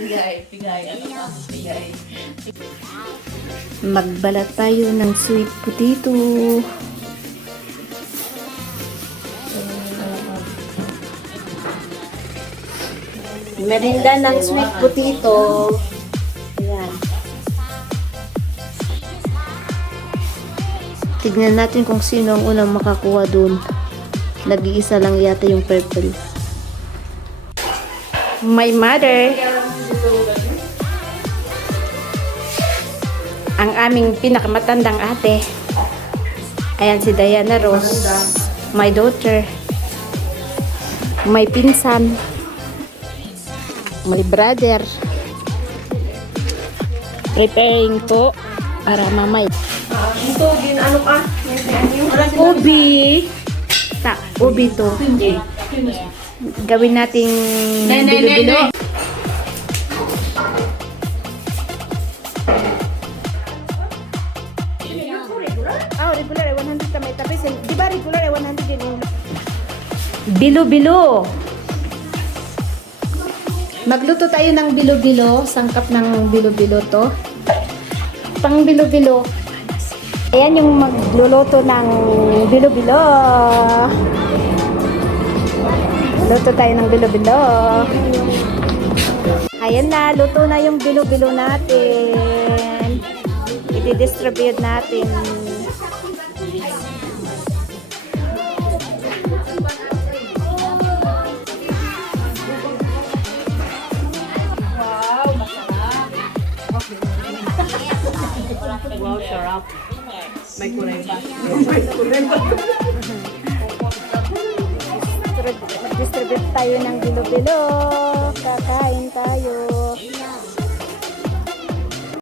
Pigay, pigay, ano pa? Pigay. Magbalat tayo ng sweet potato. Merinda ng sweet potato. Ayan. Tignan natin kung sino ang unang makakuha dun. Nag-iisa lang yata yung purple. My mother. Aming pinakamatandang ate. Ayan si Diana Rose. My daughter. My pinsan. My brother. Preparing po para mamay. Ito, gin, ano pa? Ubi. Ta, ubi to. Gawin nating bilo-bilo. Oh, regular ay 100 kamay tapos di ba regular ay 100 din yung Bilo-bilo. Magluto tayo ng bilo-bilo, sangkap ng bilo-bilo to. Pang bilo-bilo. Ayan yung magluluto ng bilo-bilo. Luto tayo ng bilo-bilo. Ayan na, luto na yung bilo-bilo natin. I-distribute natin. Wow, sarap. May kulay pa. Distribute tayo ng bilo-bilo. Tayo.